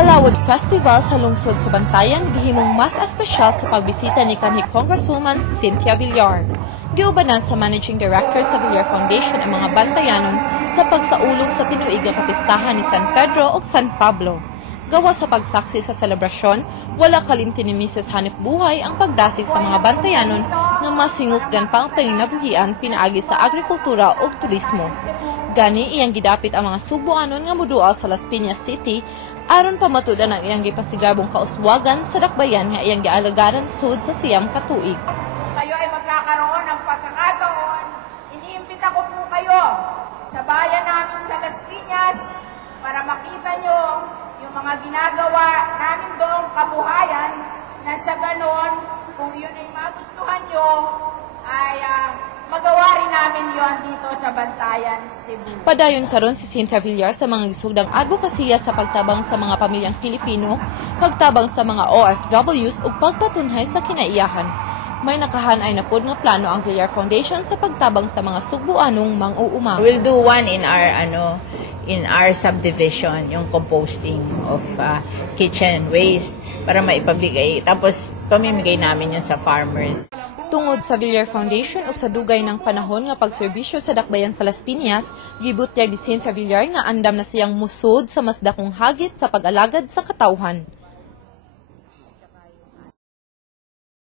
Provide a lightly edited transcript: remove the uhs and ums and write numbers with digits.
Balawod Festival sa lungsod sa Bantayan gihimong mas espesyal sa pagbisita ni kanhi Congresswoman Cynthia Villar. Giubanan sa Managing Director sa Villar Foundation ang mga Bantayanon sa pagsaulog sa tinuig nga kapistahan ni San Pedro ug San Pablo. Gawa sa pagsaksi sa selebrasyon, wala kalimti ni Mrs. Hanip Buhay ang pagdasig sa mga Bantayanon nga mas sinusgan pa ang panginabuhian pinaagi sa agrikultura ug turismo. Gani iyang gidapit ang mga Subuanon nga moduol sa Las Piñas City aron pamatudan ang iyang gipasigarbong kauswagan sa dakbayan nga iyang gialagaran sud sa siyam ka tuig. Kung kayo ay magkakaroon ng pagkakataon, iniimbita ko po kayo sa bayan namin sa Las Piñas para makita nyo yung mga ginagawa namin doong kabuhayan na sa ganon, kung yun ay magustuhan nyo, ay magawa rin namin yon dito sa Bantayan, Cebu. Padayon karon si Cynthia Villar sa mga gisugdang advokasya sa pagtabang sa mga pamilyang Pilipino, pagtabang sa mga OFWs ug pagpatunhay sa kinaiyahan. May nakahanay na pod nga plano ang Villar Foundation sa pagtabang sa mga Subuanong mang-uuma. We'll do one in our subdivision, yung composting of kitchen waste para maipabigay. Tapos pamimigay namin yun sa farmers. Tungod sa Villar Foundation o sa dugay ng panahon nga pagserbisyo sa dakbayan sa Las Piñas, gibutyag ni Cynthia Villar nga andam na siyang musod sa mas dakong hagit sa pag-alagad sa katawhan.